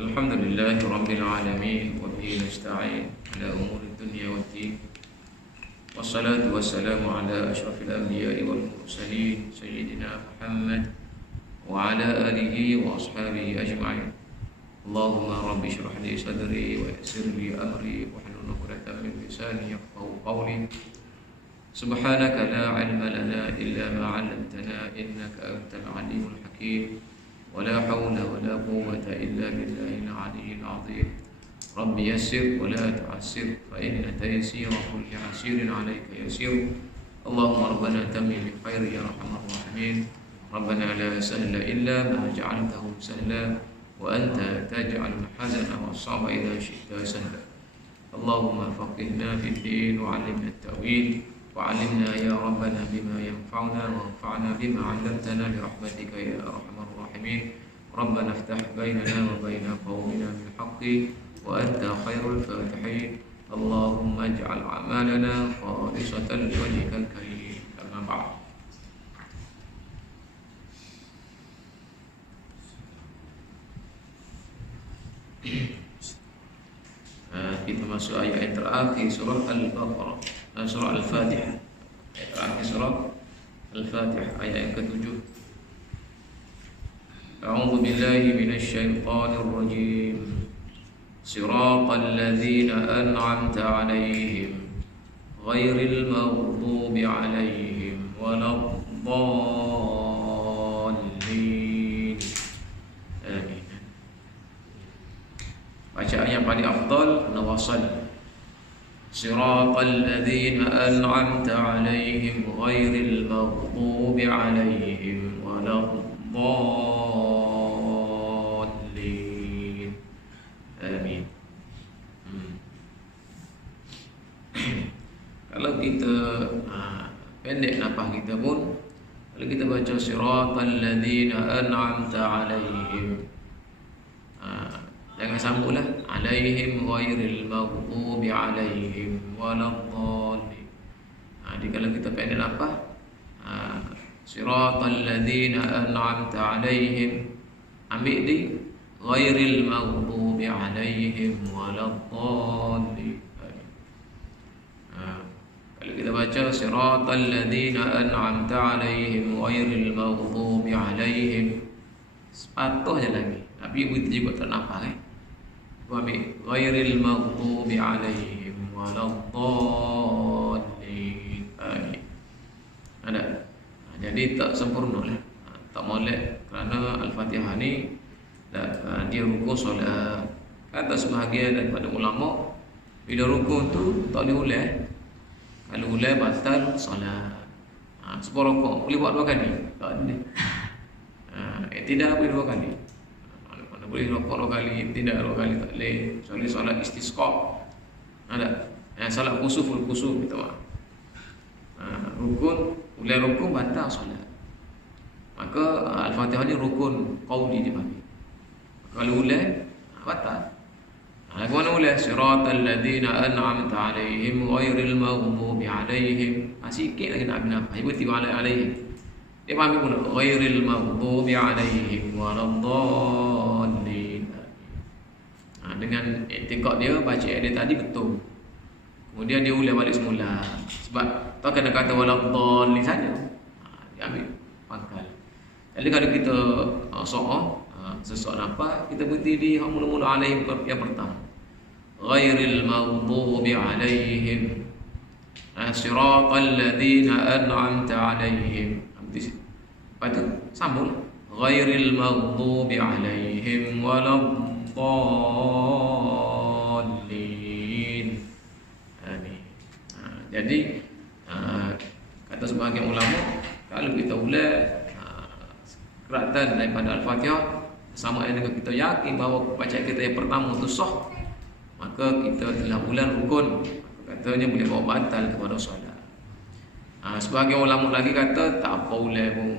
Alhamdulillahi Rabbil Alamin. Wa bihi nasta'in ala umuri dunya waddin. Wassalatu wassalamu ala ashrafil anbiya'i wal mursalin Sayyidina Muhammad wa ala alihi wa ashabihi ajma'in. Allahumma rabbi shrah li sadri wa yassir li amri wa hlul 'uqdatam min lisani yafqahu qawli. Subhanaka la 'ilma lana illa ma 'allamtana innaka antal 'alimul hakim. ولا حول ولا قوة إلا بالله العلي العظيم. رب يسر ولا تعسر فإن تيسير كل عسير عليك يسير. اللهم ربنا تمم بالخير يا أرحم الراحمين. ربنا لا سهل إلا ما جعلته سهلا وأنت تجعل الحزن والصعب إذا شئت سهلا. اللهم فقهنا في الدين وعلمنا التأويل وعلمنا يا ربنا بما ينفعنا وانفعنا بما علمتنا برحمتك يا أرحم الراحمين. ربنا افتح بيننا وبين قومنا بالحق وأنت خير الفاتحين. اللهم اجعل أعمالنا خالصة لوجهك الكريم. أما بعد. Kita masuk ayat yang terakhir surah Al-Baqarah, surah Al-Fatihah. Ayat terakhir surah Al-Fatihah, ayat yang ke-7. A'udzu billahi minasy syaithanir rajim. Siratal ladzina an'amta 'alaihim ghairil maghdubi 'alaihim waladdallin. Amin. Bacaan yang paling afdal nawasal. Siratal ladzina an'amta 'alaihim ghairil maghdubi 'alaihim waladdallin. Amin. Kalau kita pendek nafas kita pun, kalau kita baca siratal ladzina an'amta 'alaihim, jangan sambunglah alaihim ghairil maghdubi alaihim waladdallin. Jadi kalau kita pendek nafas, siratal ladzina an'amta alaihim, ambil di ghairil maghdubi alaihim waladdallin. Kalau kita baca siratal ladzina an'amta alaihim ghairil maghdubi alaihim, sepatutnya lagi tapi begitu juga tak nampak Ambil ghairil maghdubi alaihim waladdallin. Ada. Jadi tak sempurna lah, tak molek, kerana Al-Fatihah ni dia rukun solat. Kata sebahagian daripada ulama, bila rukun tu tak boleh ulang. Kalau ulang batal solat. Sebuah rukun boleh buat 2 kali. Tak ada. Tidak boleh 2 kali. Boleh rukuk 2 kali, tidak 2 kali tak boleh. Kecuali solat istisqa. Ada. Solat khusuful khusuf kita buat. Rukun, ulang rukun batal solat. Maka Al-Fatihah ni rukun qauli dia panggil. Kalau ulang batal. Lagu mana ulang? Siratal ladzina an'amta 'alaihim ghairil maghdubi 'alaihim. Sikit lagi nak bina. Ibu tiba alaihim. Dia panggil pula ghairil maghdubi 'alaihim waladdallin. Dengan i'tiqad dia baca ayat dia tadi betul. Kemudian dia ulang balik semula. Sebab tak kena kata waladdallin saja. Dia ambil pangkal. Jadi kalau kita sesak nafas, kita berhenti di mula-mula alaihim yang pertama. Ghairil maghdubi 'alaihim siratal ladzina an'amta 'alaihim. Lepas tu sambung ghairil maghdubi 'alaihim waladdallin. Amin. Jadi kata sebahagian ulama, kalau kita ulang keratan daripada Al-Fatihah sama dengan kita yakin bahawa bacaan kita yang pertama itu sah, maka kita telah ulang rukun. Katanya boleh bawa batal kepada solat. Sebahagian ulama lagi kata tak apa ulang pun.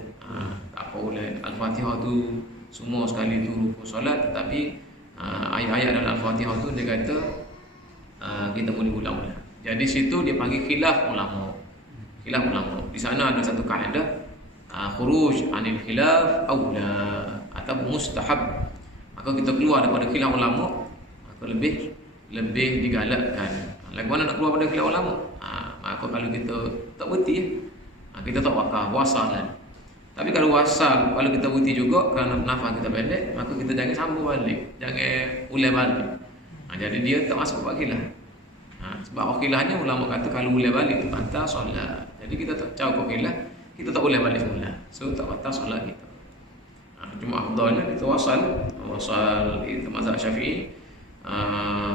Tak apa ulang. Al-Fatihah tu semua sekali tu rukun solat, tetapi ayat-ayat dalam Al-Fatihah tu dia kata kita boleh ulang-ulang. Jadi situ dia panggil khilaf ulama. Khilaf ulama. Di sana ada satu kaedah khuruj anil khilaf aula atau mustahab. maka kita keluar daripada khilaf ulama, maka lebih digalakkan. Lagu mana nak keluar pada khilaf ulama? Maka kalau kita tak berhenti, kita tak wasalan. Tapi kalau wasal, kalau kita berhenti juga kerana nafas kita pendek, maka kita jangan sambung balik, jangan ulang balik. Jadi dia tak masuk pada khilaf. Sebab khilafnya ulama kata kalau ulang balik itu batal solat. Jadi kita tak caw khilaf, kita tak ulang balik semula. So tak batal solat kita. Cuma afdalnya kita wasal itu mazhab Syafi'i.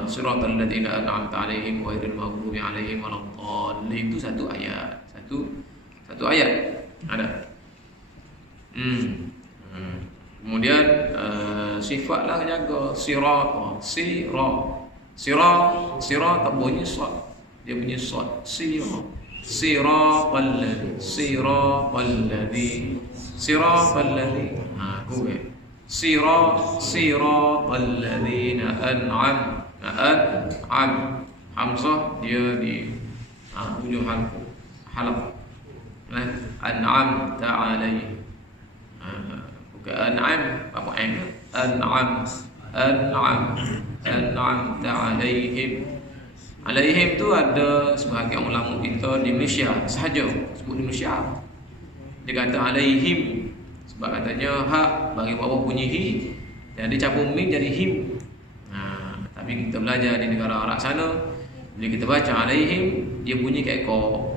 Siratal ladzina an'amta 'alaihim ghairil maghdubi 'alaihim waladdallin, itu satu ayat. Satu ayat ada. Kemudian sifatlah jaga sirat tak bunyi sad, dia bunyi sad. Siratal ladzi siratal ladzina an'am hamzah dia di ujung halaq. An'amta 'alaihim, bukan an'am apa an'amta 'alaihim. Alaihim tu ada sebahagian ulama kita di Malaysia sahaja sebut di Malaysia. Dia kata alaihim sebab katanya hak bagi bawah bunyi hi dan dia campur mim jadi him. Tapi kita belajar di negara Arab sana, bila kita baca alaihim dia bunyi kayak ko.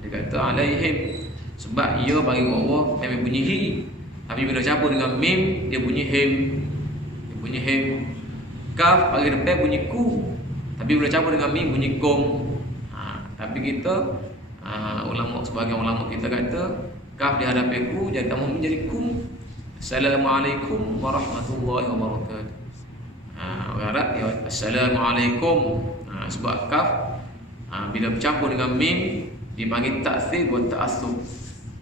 Dia kata alaihim sebab ia bagi bawah memang bunyi hi, tapi bila campur dengan mim dia bunyi him. Kaf bagi depan bunyi ku, tapi bila campur dengan mim bunyi kum. Tapi kita sebagian ulama kita kata kaf di hadapan ku jadi tambah menjadi kum. Assalamualaikum warahmatullahi wabarakatuh. Orang Arab ya assalamualaikum. Sebab kaf bila bercampur dengan mim dipanggil ta'thir wa ta'assub,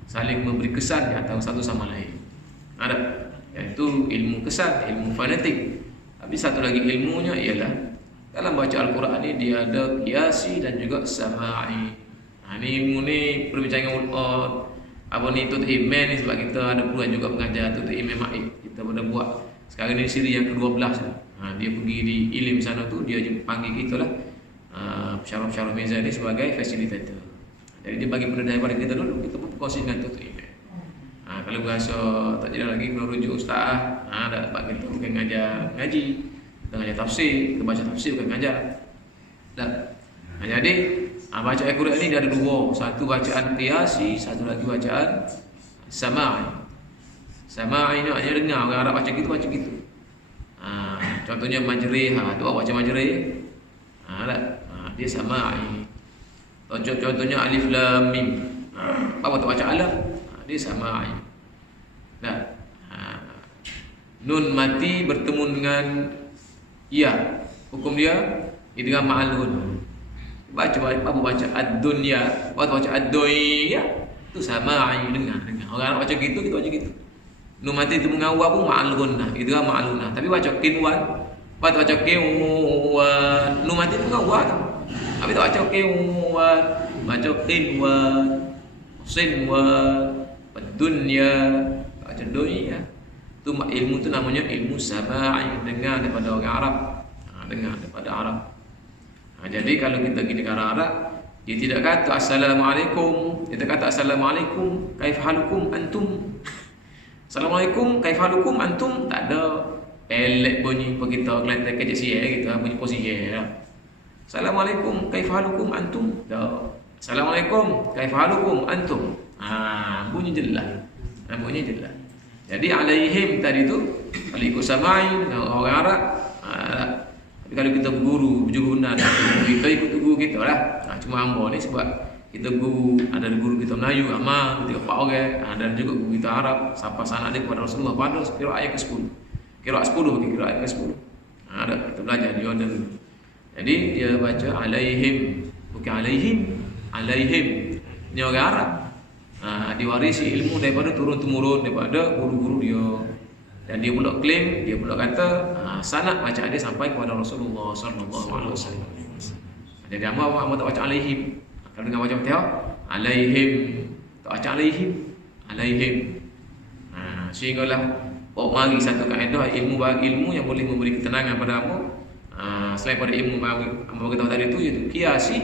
saling memberi kesan di antara satu sama lain. Ada, iaitu ilmu kesan, ilmu fonetik. Tapi satu lagi ilmunya ialah dalam baca Al-Quran ni dia ada qiyasi dan juga sama'i. Ni ilmu ni perbincangan Tutup Imam ni sebab kita ada peluang juga mengajar Tutup Imam Ma'id. Kita pada buat sekarang ni siri yang ke-12 lah. Dia pergi di Ilim sana tu, dia panggil kita lah Syaraf Mizan ni sebagai fasilitator. Jadi dia bagi benda daripada kita dulu, kita pun berkongsi dengan Tutup Imam. Kalau berasa tak jadi lagi kena rujuk ustaz, dah sebab kita bukan ngajar ngaji, kita ngajar tafsir, kita baca tafsir bukan ngajar. Jadi baca Al-Quran ni dia ada dua, satu bacaan qiyasi, satu lagi bacaan sama'i. Sama'i ni maknanya dengar, orang Arab baca gitu. Contohnya majrih, tu baca majrih. Dia sama'i. Contohnya alif lam mim. Apa tu baca alif? Dia sama'i. Nun mati bertemu dengan ya, hukum dia dengan ma'alun. Baca ad-dunya, baca ad-dunya, tu sama'i, dengar. Orang Arab baca gitu, kita baca gitu. Nun mati itu mengawal pun ma'alun, itu kan ma'alun. Tapi baca kinwan, baca kinwan, nun mati itu mengawal. Tapi tak baca kinwan, baca kinwan, sinwan, ad-dunya, baca dunya. Tu ilmu tu namanya ilmu sama'i, dengar daripada orang Arab. Dengar daripada Arab. Jadi kalau kita pergi negara Arab, dia tidak kata assalamualaikum, dia kata assalamualaikum kaifahalukum antum. Assalamualaikum kaifahalukum antum, tak ada elek bunyi apa kita Kelantan kecik siap kita bunyi posisi ya. Assalamualaikum kaifahalukum antum. Assalamualaikum kaifahalukum antum. Bunyi jelas. Bunyi jelas. Jadi alaihim tadi tu kalau ikut sama'i orang Arab. Tapi kalau kita berguru benar, kita ikut guru kita lah. Cuma hamba ni sebab kita guru, ada guru kita Melayu, Amal, kita 4 orang, ada juga guru kita Arab, sampai sana dia kepada Rasulullah pada kira ayat ke-10. Kira 10 bagi kira ayat ke-10. Ada kita belajar dia dulu. Jadi dia baca alaihim, bukan alaihim. Ni orang Arab. Diwarisi ilmu daripada turun-temurun daripada guru-guru dia. Dan dia pula klaim, dia pula kata sanad bacaan dia sampai kepada Rasulullah sallallahu alaihi wasallam. Jadi hamba tak baca alaihim. Kalau dengar baca Fatihah, alaihim, tak baca alaihim. Sehinggalah bawa mari satu kaedah ilmu yang boleh memberi ketenangan pada kamu. Selain pada ilmu yang kita tahu tadi itu, iaitu kiasi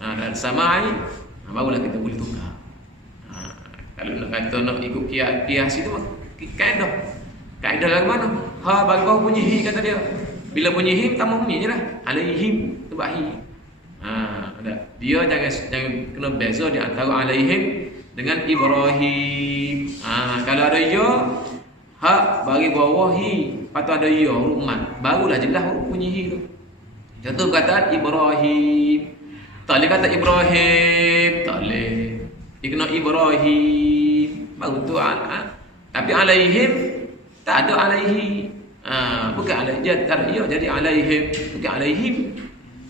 dan samai, barulah kita boleh tukar. Kalau nak kata nak ikut kiasi itu kaedah. Kaedah lagu mana? Ha bagi bawah bunyi hi kata dia. Bila bunyi hi tambah bunyi jelah. Alaihim tu hi. Ada. Dia jangan kena beza di antara alaihim dengan Ibrahim. Kalau ada ya, ha bagi bawah hi, patut ada ya huruf mat. Barulah jelas huruf bunyi hi tu. Contoh kata Ibrahim. Tak boleh kata Ibrahim, tak boleh. Dia kena Ibrahim. Baru tu tapi alaihim tak ada alaihi. Bukan alaihi, tak ada ya jadi alaihim, bukan alaihim.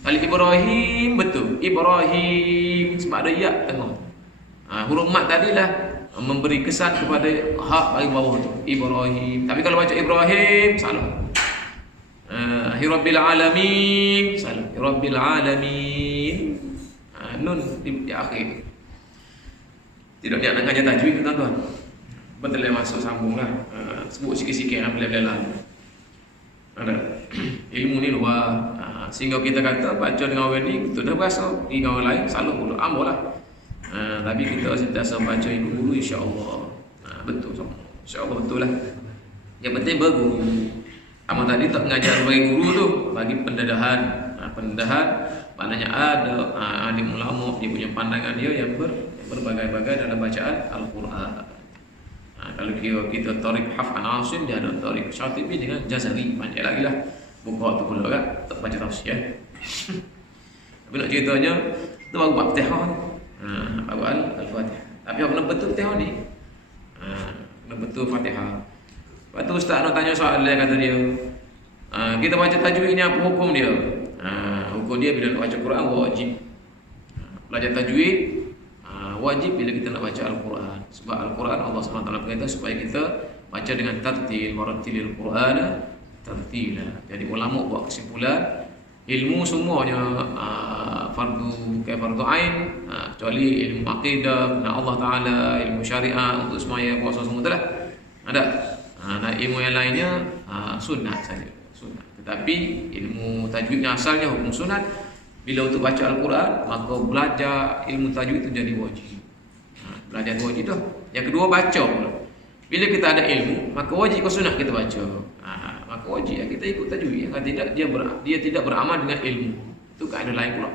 Kalau Ibrahim betul, Ibrahim sebab ada ya tengah. Huruf mat tadilah memberi kesan kepada hak bagi bawah tu Ibrahim. Tapi kalau baca Ibrahim salah. Rabbil alamin salah. Rabbil alamin. Nun di akhir. Tidak dia nak ngajar tajwid tuan-tuan. Betul lah masuk sambunglah. Sebut sikit-sikit bila-bila lalu. Ada ilmu ni luar. Sehingga kita kata baca dengan orang ni betul dah berasa, dengan orang lain salah pula amolah. Tapi kita sentiasa baca ibu guru insya-Allah. Betul semua. Insya-Allah betul lah. Yang penting berguru. Amal tadi tak mengajar sebagai guru tu, bagi pendedahan. Pendedahan maknanya ada alim ulama dia punya pandangan dia yang berbagai-bagai dalam bacaan Al-Quran. Kalau kita tarik Hafan Asim, dia ada tarik Syatibi dengan Jazari. Banyak lagi lah buku tu pula kan, tak baca tafsir. Tapi nak ceritanya tu baru bab Fatihah tu. Awal Al-Fatihah. Tapi apa kena betul Fatihah ni? Kena betul Fatihah. Lepas tu ustaz nak tanya soalan dia, kata dia, kita baca tajwid ni apa hukum dia? Hukum dia bila nak baca Quran wajib. Belajar tajwid wajib bila kita nak baca Al-Quran. Sebab Al-Quran Allah SWT berkata supaya kita baca dengan tartil, warattilil Qur'ana tartila. Jadi ulama buat kesimpulan ilmu semuanya bukan fardu ain, kecuali ilmu akidah, Allah Taala, ilmu syariah untuk semaya puasa semua itulah. Ada. Ilmu yang lainnya sunat saja, sunat. Tetapi ilmu tajwidnya asalnya hukum sunat. Bila untuk baca Al-Quran, maka belajar ilmu tajwid itu jadi wajib. Belajar wajib dah. Yang kedua baca pula. Bila kita ada ilmu, maka wajib ke sunat kita baca. Maka wajib kita ikut tajwid. Kalau tidak dia tidak beramal dengan ilmu. Itu kaedah lain pula.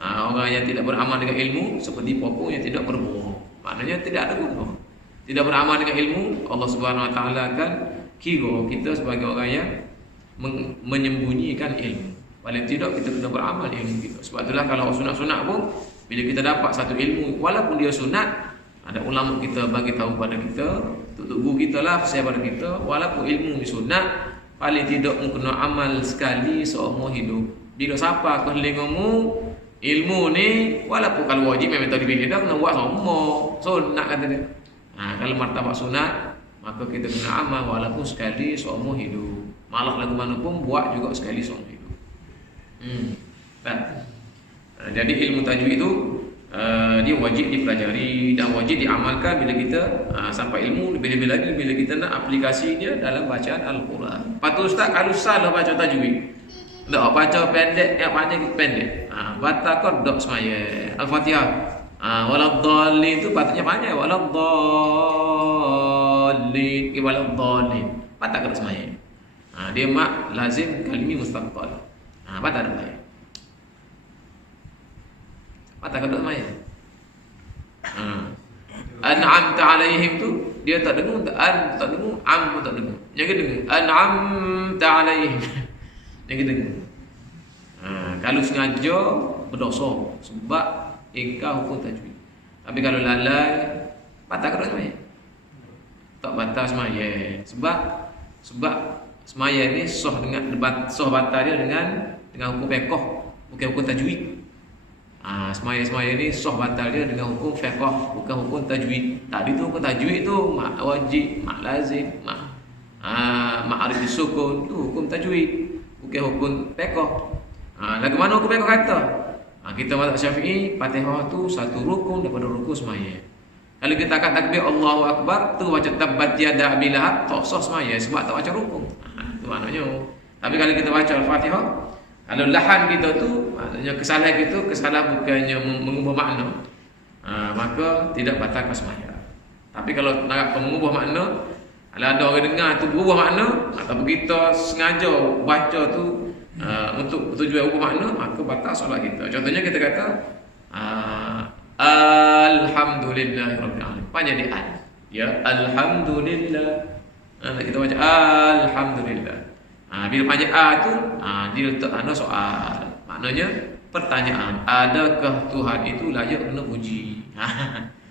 Orang yang tidak beramal dengan ilmu seperti pokok yang tidak berbuah. Maknanya tidak ada guna. Tidak beramal dengan ilmu, Allah Subhanahu Wa Taala akan kira kita sebagai orang yang menyembunyikan ilmu. Paling tidak kita kena beramal ilmu kita. Sebab itulah kalau sunat-sunat pun, bila kita dapat satu ilmu, walaupun dia sunat, ada ulama kita bagi tahu pada kita, tutup guru kita lah percaya pada kita, walaupun ilmu ni sunat, paling tidak kena amal sekali seumur hidup. Bila siapa kehilanganmu ilmu ni, walaupun kalau wajib memang tak dipilih dah, kena buat semua sunat kata dia. Kalau martabat sunat, maka kita kena amal walaupun sekali seumur hidup. Malah lagu mana pun buat juga sekali seumur hidup. Jadi ilmu tajwid itu dia wajib dipelajari dan wajib diamalkan bila kita sampai ilmu. Lebih-lebih lagi bila kita nak aplikasi dia dalam bacaan Al-Quran. Patut ustaz kalau salah baca tajwid, tak baca pendek, yang panjang pendek. Baca kau dok semaya Al-Fatihah. Waladhdallin itu patutnya panjang. Waladhdallin, waladhdallin. Patut kau semaya. Dia mak lazim kalimi mustaqbal. Patut ada semaya. Patut kau semaya. An'amta alaihim tu dia tak dengar, tak dengar, am pun tak dengar. Yang kita dengar an'amta alaihim. Yang kita dengar. Kalau sengaja berdosa sebab ingkar hukum tajwid. Tapi kalau lalai batal ke semaya? Tak batal semaya. Sebab semaya ni sah dengan sah batal dia dengan hukum fiqh, bukan hukum tajwid. Semaya ni sah batal dia dengan hukum fiqh, bukan hukum tajwid. Tadi tu hukum tajwid tu mak wajib, mak lazim, ma'arif sukun tu hukum tajwid, bukan hukum fiqh. Lagu mana hukum fiqh kata? Kita mazhab Syafi'i, Fatihah tu satu rukun daripada rukun semaya. Kalau kita kata takbir Allahu Akbar, tu baca tabbat yada Abi Lahab, tak sah semaya sebab tak baca rukun. Itu maknanya. Tapi kalau kita baca Al-Fatihah, kalau lahan kita tu, maknanya kesalahan kita, kesalahan bukannya mengubah makna, maka tidak batalkan semaya. Tapi kalau nak mengubah makna, kalau ada orang dengar tu berubah makna, atau kita sengaja baca tu untuk tujuan ubah makna, maka batal solat kita. Contohnya kita kata Alhamdulillahirabbil alamin. Panjang dia al. Ya, alhamdulillah. Kita baca alhamdulillah. Bila panjang a tu, dia letak tanda soal. Maknanya pertanyaan, adakah Tuhan itu layak kena puji?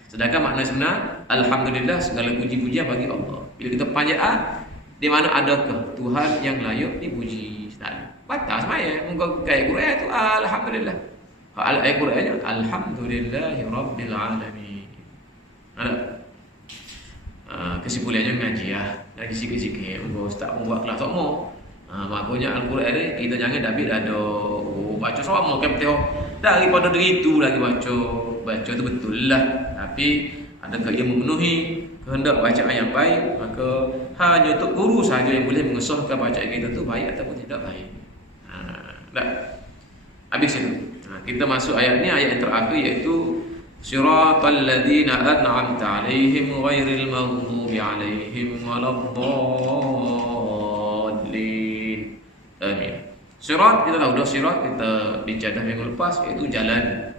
Sedangkan makna sebenar alhamdulillah, segala puji-pujian bagi Allah. Bila kita panjang a, di mana adakah Tuhan yang layak dipuji? Batas semaya. Muka ayat Quran tu alhamdulillah. Ayat Qurannya alhamdulillahirabbil alamin. Ada kesimpulannya ngaji lagi sikit-sikit. Muka ustaz pun buat kelas semua. Makanya Al-Quran ni kita jangan dapat ada baca sama kan betul. Daripada itu lagi baca tu betul lah. Tapi adakah ia memenuhi kehendak bacaan yang baik? Maka hanya untuk guru sahaja yang boleh mengesahkan bacaan kita tu baik ataupun tidak baik. Dah. Habis itu. Kita masuk ayat ni, ayat yang terakhir iaitu siratal ladzina an'amta 'alaihim ghairil maghdubi 'alaihim waladdallin. Amin. Sirat kita tahu dah, sirat kita bincang minggu lepas iaitu jalan.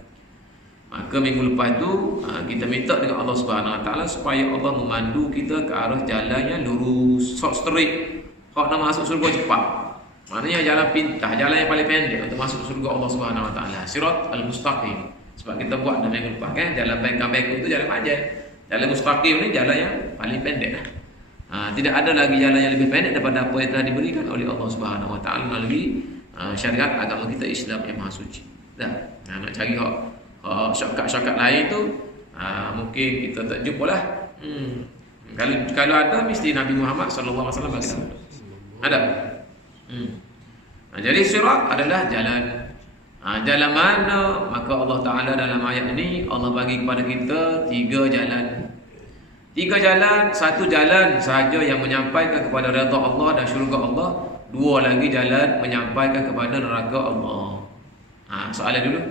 Maka minggu lepas tu kita minta dengan Allah Subhanahu Wa Taala supaya Allah memandu kita ke arah jalan yang lurus, straight. Hak nak masuk surga cepat. Maknanya jalan pintas, jalan yang paling pendek untuk masuk surga Allah Subhanahu Wa Taala. Sirat al-mustaqim. Sebab kita buat dalam minggu lepas kan, jalan bengkang-bengkong itu jalan panjang. Jalan mustaqim ni jalan yang paling pendek. Tidak ada lagi jalan yang lebih pendek daripada apa yang telah diberikan oleh Allah Subhanahu Wa Taala melalui syariat agama kita Islam yang maha suci. Dah. Nak cari shortcut lain tu mungkin kita tak jumpa lah. Kalau ada mesti Nabi Muhammad sallallahu alaihi wasallam bagi tahu. Ada. Jadi sirat adalah jalan. Jalan mana? Maka Allah Ta'ala dalam ayat ini Allah bagi kepada kita 3 jalan. 3 jalan. Satu jalan sahaja yang menyampaikan kepada redha Allah dan syurga Allah. 2 lagi jalan menyampaikan kepada neraka Allah. Soalan dulu,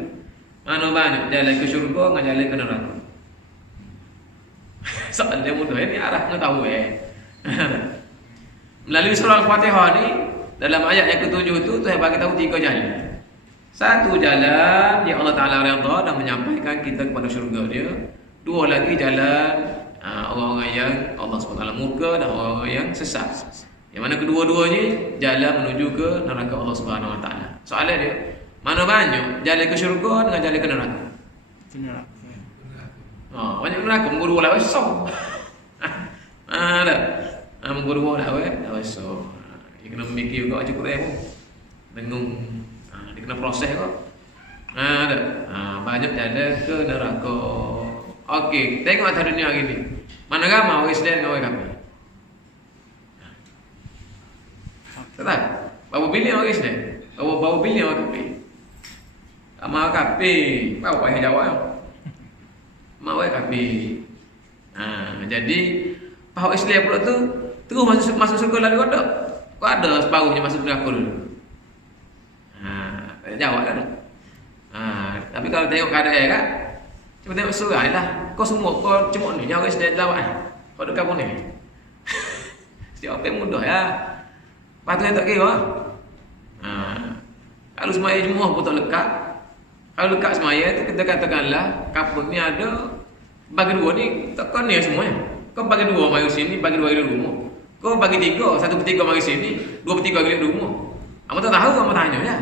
mana banyak jalan ke syurga dengan jalan ke neraka? Soalan dia mudah. Ini arah nak tahu melalui surah Al-Fatihah ni, dalam ayat yang ke-7 tu Tuhan bagi tahu 3 jalan. Satu jalan yang Allah Ta'ala redha dan menyampaikan kita kepada syurga dia. 2 lagi jalan orang-orang yang Allah SWT murka dan orang-orang yang sesat. Yang mana kedua-duanya jalan menuju ke neraka Allah Subhanahu Wa Taala. Soalan dia, mana banyak jalan ke syurga dengan jalan ke neraka? Banyak neraka, mengguru lah besar. Mengguru lah besar. Dia kena memikir juga cukup pun. Dengung. Dia kena proses kok. Banyak jalan ke neraka. Okey, tengok atas dunia hari ni. Mana ramai orang Islam dengan orang kafir? Tak? Berapa bilion orang Islam? Berapa bilion orang kafir? Ramai orang kafir. Berapa payah jawab? Ramai orang kafir. Jadi pahak Islam pula tu terus masuk surga lalu ada. Kau ada separuhnya masuk neraka dulu. Tak jawab dah. Tapi kalau tengok keadaan kan, cuba tengok surai lah. Kau semua kau cuma ni jangan sedang jawab. Kau dekat pun ni. Setiap apa mudah ya. Patut tak kira. Kalau semaya jemaah pun tak lekat. Kalau lekat semaya tu kita katakanlah kapur ni ada bagi 2 ni tak kau ni semuanya. Kau bagi 2 mari sini, bagi 2 lagi di rumah. Kau bagi 3, 1/3 mari sini, 2/3 lagi di rumah. Kamu tak tahu, kamu tanya ya.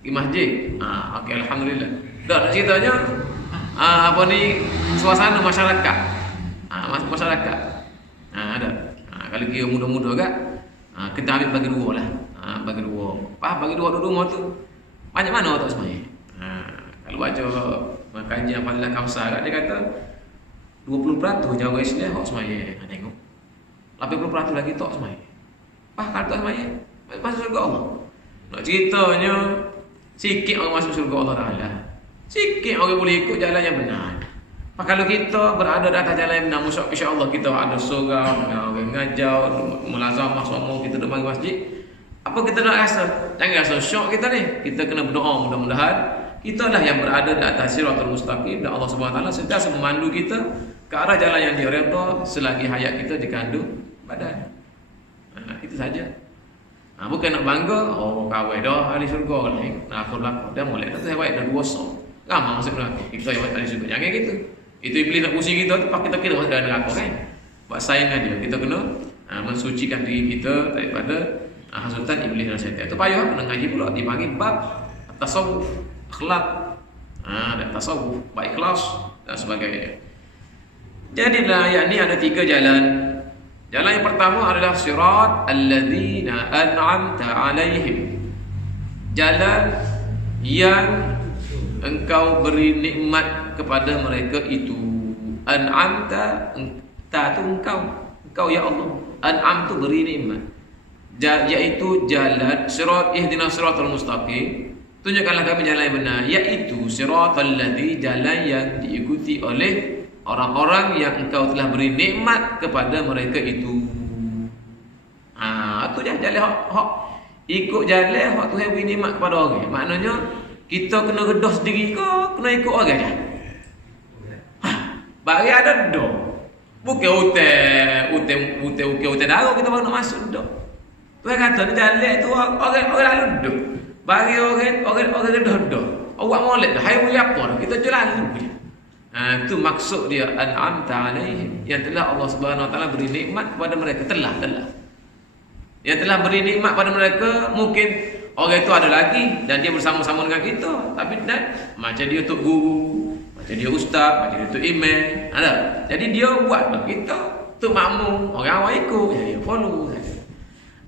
Di masjid. Okey, alhamdulillah. Dah ceritanya apa ni suasana masyarakat. Masyarakat. Ada. Kalau kira muda-muda kan, kita ambil bagi 2 lah. Bagi 2. Bagi 2 duduk rumah tu. Banyak mana tak semaya? Kalau baca kajian Fadilah Kamsah kan, dia kata 20% je orang Islam hak semaya. Tengok. 80% lagi tak semaya. Kalau tak semaya, masuk surga Allah. Nak ceritanya sikit orang masuk surga Allah Ta'ala. Sikit orang boleh ikut jalan yang benar. Kalau kita berada di atas jalan yang benar, insya-Allah kita ada surga, ngajau, mulazamah semua kita duduk mari masjid. Apa kita nak rasa? Jangan rasa syok kita ni. Kita kena berdoa mudah-mudahan kita lah yang berada di atas siratal mustaqim dan Allah Subhanahu wa taala sentiasa memandu kita ke arah jalan yang diredha selagi hayat kita dikandung badan. Itu saja. Bukan nak bangga, kawai dah ahli syurga ni. Aku dah mulai dah saya baik dah dua sok. Ramai masuk neraka. Kita yang ahli syurga. Jangan gitu. Itu iblis nak pusing kita tu pak kita masuk dalam neraka kan. Buat saingan dia. Kita kena mensucikan diri kita daripada hasutan iblis dan syaitan. Itu payah kena ngaji pula dipanggil bab tasawuf, akhlak. Dan tasawuf, baik ikhlas dan sebagainya. Jadilah yakni ada 3 jalan. Jalan yang pertama adalah sirat alladzina an'amta alaihim. Jalan yang engkau beri nikmat kepada mereka itu. An'amta, ta tu engkau ya Allah. An'am tu beri nikmat. Yaitu jalan sirat ihdinas siratal mustaqim. Tunjukkanlah kami jalan yang benar, yaitu siratal ladzi, jalan yang diikuti oleh orang-orang yang engkau telah beri nikmat kepada mereka itu. Itu je jalan hak ikut jalan hak Tuhan beri nikmat kepada orang. Maknanya kita kena redah sendiri ke kena ikut orang je. Bagi ada dah. Bukan hotel darah kita baru nak masuk dah. Tuhan kata ni jalan tu orang lalu dah. Bagi orang redah dah. Awak molek dah. Hai apa dah. Kita jalan je. Itu maksud dia an'amta alaihim, yang telah Allah Subhanahu wa taala beri nikmat kepada mereka, telah yang telah beri nikmat pada mereka. Mungkin orang itu ada lagi dan dia bersama-sama dengan kita, tapi macam dia tok guru, macam dia ustaz, macam dia tok imam, ada. Jadi dia buat kita tok makmum, orang awam ikut, dia follow saja.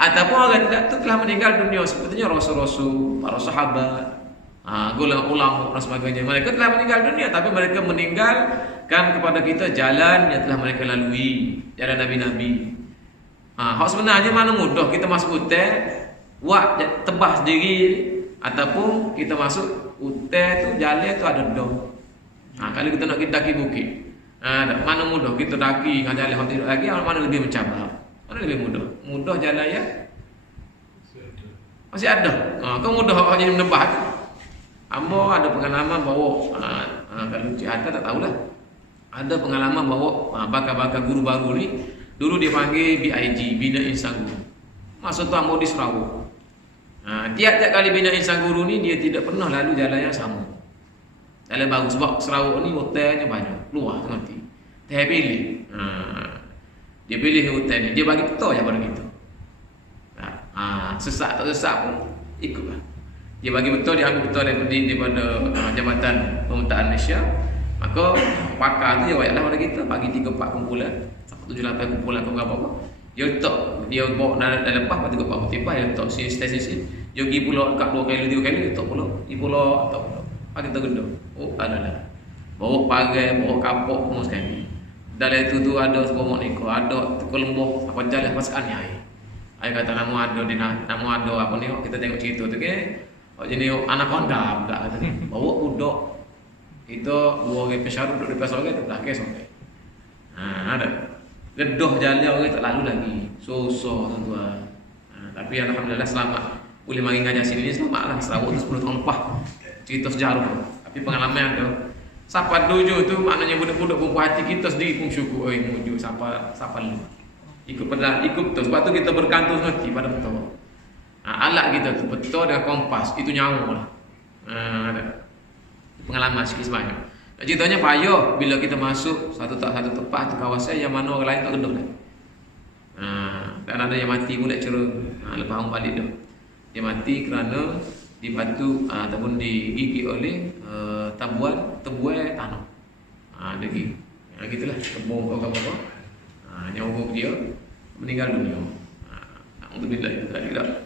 Ataupun orang tu telah meninggal dunia, sepertinya rasul-rasul, para sahabat, golongan ulama dan sebagainya. Mereka telah meninggal dunia, tapi mereka meninggalkan kepada kita jalan yang telah mereka lalui, jalan Nabi-Nabi. Hak sebenarnya mana mudah kita masuk hotel, buat tebas sendiri, ataupun kita masuk hotel tu jalan tu ada dom. Kalau kita nak daki bukit, mana mudah kita daki dengan jalan hak tidak lagi, mana lebih mencabar, mana lebih mudah? Mudah jalan ya masih ada. Kau mudah hak jadi menebah tu. Ambo ada pengalaman bawa kalau Cik Hatta tak tahulah. Ada pengalaman bawa bakal-bakal guru baru ni. Dulu dia panggil BIG, Bina Insan Guru. Masa tu Ambo di Sarawak. Tiap-tiap kali Bina Insan Guru ni dia tidak pernah lalu jalan yang sama. Jalan baru sebab Sarawak ni hotelnya banyak, luas nanti. Dia pilih. Dia pilih hotel ni. Dia bagi peta je pada kita. Sesak tak sesak pun ikutlah. Dia bagi betul, dia ambil betul daripada Jabatan Pemetaan Malaysia. Maka pakar tu dia wayaklah pada kita, bagi 3-4 kumpulan, 7-8 kumpulan ke berapa. Dia letak, dia bawa dah lepas pada 3-4 kutipan, dia letak sini. Dia pergi pulau kat 2 kali, 3 kali, letak pulau. Di pulau, letak pulau. Kita gedung. Adalah. Bawa pagai, bawa kapok semua sekali. Dalam itu tu ada sebuah nikah, ada kelembuh, apa jalan pasakan ni air. Air kata nama ada apa ni, kita tengok cerita tu ke. Jenis anaconda pula kata ni. Bawa budak itu 2 orang pesarut duduk di pasar orang tu belakang sampai. Ada. Gedoh jalan orang tak lalu lagi. So tuan-tuan. Tapi alhamdulillah selamat. Boleh mari ngajar sini ni selamatlah. Sarawak tu 10 tahun lepas. Cerita sejarah. Tapi pengalaman ada. Siapa dojo tu maknanya budak-budak perempuan hati kita sendiri pun syukur. Muju siapa lu. Ikut betul. Sebab tu kita bergantung hati pada betul. Alat kita tu betul dengan kompas, itu nyawa lah. Ada pengalaman sikit sebanyak. Ceritanya payah bila kita masuk satu tempat tu kawasan yang mana orang lain tak gedung dah. Dan ada yang mati pun tak cerung. Lepas orang balik dah. Dia mati kerana dibatu ataupun digigit oleh tebuai tanah. Degi. Gitulah tembung kau apa. Nyawa dia meninggal dunia. Alhamdulillah tidak.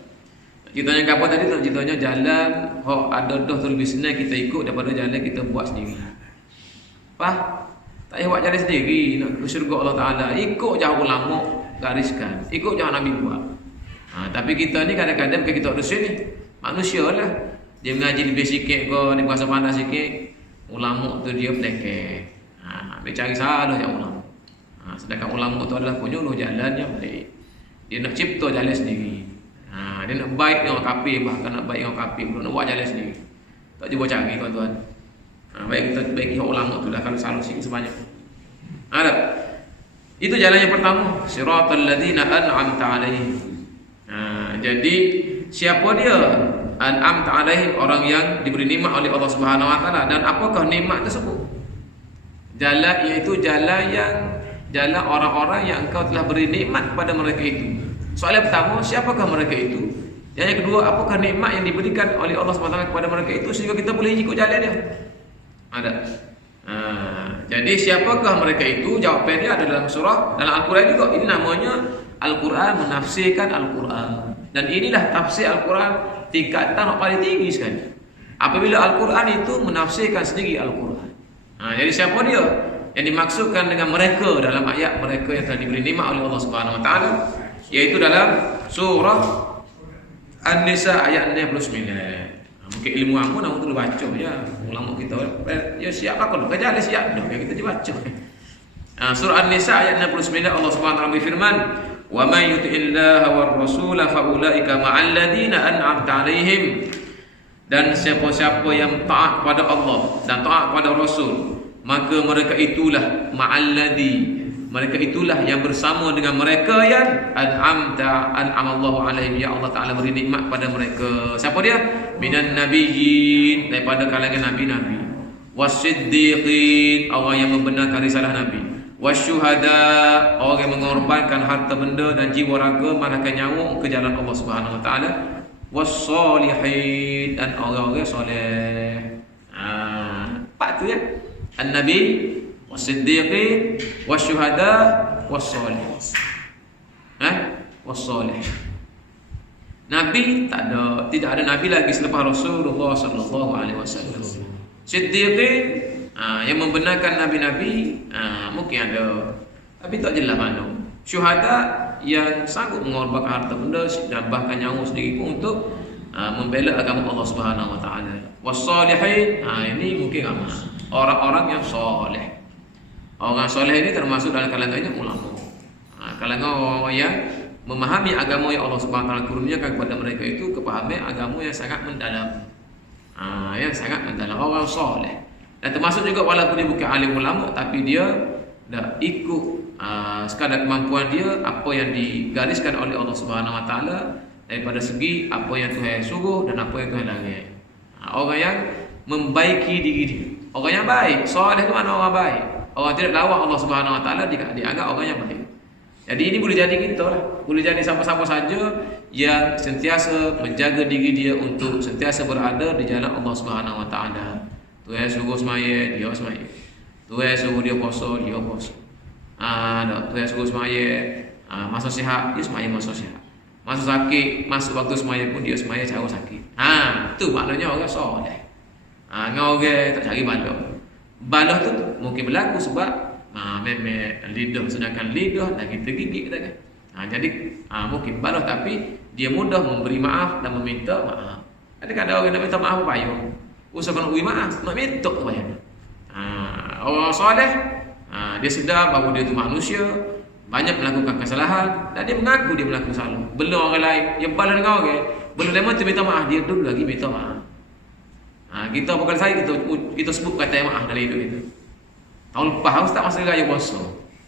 Ceritanya apa tadi? Ceritanya jalan ada dah tu lebih senang kita ikut daripada jalan kita buat sendiri. Tak payah buat jalan sendiri nak ke syurga Allah Ta'ala. Ikut jauh ulama gariskan, ikut jauh Nabi buat. Tapi kita ni kadang-kadang kita ada sini manusia lah. Dia mengaji lebih sikit ke, dia berasa pandai sikit, ulama tu dia pelekeh. Dia cari salah je ulama. Sedangkan ulama tu adalah penyuluh jalan yang baik. Dia nak cipta jalan sendiri. Dia nak baik dengan orang kafir, bahkan nak baik dengan orang kafir belum nak buat jalan sendiri. Tak cuba cari tuan-tuan. Baik kita baiki ulama tu dah kalau salah sikit sebanyak. Ada. Itu jalan yang pertama, siratal ladzina an'amta alaihim. Jadi siapa dia? An'amta alaihim, orang yang diberi nikmat oleh Allah Subhanahu wa taala. Dan apakah nikmat tersebut? Jalan iaitu jalan orang-orang yang engkau telah beri nikmat kepada mereka itu. Soalan pertama, siapakah mereka itu? Yang kedua, apakah nikmat yang diberikan oleh Allah Subhanahu wa taala kepada mereka itu sehingga kita boleh ikut jalan dia? Ada. Jadi siapakah mereka itu? Jawapan dia ada dalam surah, dalam Al-Quran juga. Ini namanya Al-Quran menafsirkan Al-Quran. Dan inilah tafsir Al-Quran tingkatan yang paling tinggi sekali. Apabila Al-Quran itu menafsirkan sendiri Al-Quran. Jadi siapa dia? Yang dimaksudkan dengan mereka dalam ayat mereka yang telah diberi nikmat oleh Allah Subhanahu wa taala, yaitu dalam surah An-Nisa ayat 69. Mungkin ilmu aku nak tu baca je. Ulama kita ya siap apa kalau kerja siap dah kita je baca. Surah An-Nisa ayat 69 Allah Subhanahu wa taala berfirman, "Wa may yuti'illaha war rasula fa ulaika ma'al ladzina an'amta 'alaihim." Dan siapa-siapa yang taat pada Allah dan taat pada Rasul, maka mereka itulah ma'alladzi, mereka itulah yang bersama dengan mereka yang an'amallahu alaihim, ya Allah Ta'ala beri nikmat pada mereka. Siapa dia? Minan nabiyyin, daripada kalangan nabi-nabi, wasiddiqin, orang yang membenarkan risalah nabi, wasyuhada, orang yang mengorbankan harta benda dan jiwa raga manakah nyawa ke jalan Allah Subhanahu wa taala, wassalihin, dan orang-orang soleh. Empat tu ya. An-Nabi, was-siddiqin, was-syuhada, was-salih. Was-salih. Nabi tidak ada nabi lagi selepas Rasulullah sallallahu alaihi wasallam. Siddiqin, yang membenarkan nabi-nabi, mungkin ada, tapi tak jelas mana. Syuhada, yang sanggup mengorbankan harta benda dan bahkan nyawa sendiri pun untuk membela agama Allah Subhanahu wa taala. Was-salihin, ini mungkin ramai orang-orang yang soleh. Orang soleh ini termasuk dalam kalangannya ulama. Kalangan orang yang memahami agama yang Allah Subhanahu wa taala kurniakan kepada mereka itu kepahaman agama yang sangat mendalam. Yang sangat mendalam, orang soleh. Dan termasuk juga walaupun dia bukan alim ulama, tapi dia dah ikut sekadar kemampuan dia apa yang digariskan oleh Allah Subhanahu wa taala daripada segi apa yang Tuhan suruh dan apa yang Tuhan larang. Orang yang membaiki diri dia. Orang yang baik, soleh itu mana orang baik. Orang tidak lawan Allah Subhanahu wa taala dianggap orang yang baik. Jadi ini boleh jadi kita lah. Boleh jadi siapa-siapa saja yang sentiasa menjaga diri dia untuk sentiasa berada di jalan Allah Subhanahu wa taala. Tuhan suruh semaya, dia semaya. Tuhan suruh dia puasa, dia puasa. Tuhan suruh semaya, masa sihat, dia semaya masa sihat. Masa sakit, masa waktu semaya pun dia semaya cara sakit. Itu maknanya orang soleh. Orang tak cari balah. Balah tu mungkin berlaku sebab memang lidah, sedangkan lidah lagi tergigit kita kan. Jadi mungkin balah tapi dia mudah memberi maaf dan meminta maaf. Kadang-kadang orang nak minta maaf apa payah. Usah nak beri maaf, nak minta tu payah. Orang soleh dia sedar bahawa dia tu manusia, banyak melakukan kesalahan dan dia mengaku dia melakukan salah. Belum orang lain yang balas dengan orang, belum lama tu minta maaf, dia dulu lagi minta maaf. Kita bukan saya kita sebut kata maaf dalam hidup kita. Tahun lepas ustaz masa raya puasa.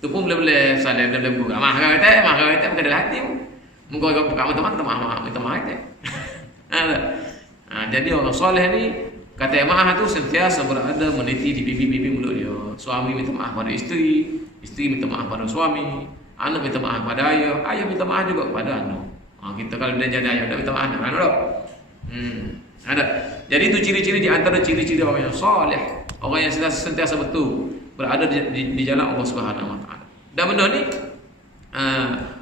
Tu pun boleh salah boleh buka. Maaf kata bukan dalam hati. Muka kau buka teman-teman maaf minta maaf tak. Jadi orang soleh ni kata maaf tu sentiasa berada meniti di pipi-pipi mulut dia. Suami minta maaf pada isteri minta maaf pada suami, anak minta maaf pada ayah, ayah minta maaf juga kepada anak. Kita kalau dia jadi ayah dah minta maaf anak tak? Ada. Jadi itu ciri-ciri di antara ciri-ciri orang yang soleh, orang yang sentiasa betul berada di jalan Allah Subhanahu wa taala. Dan benda ni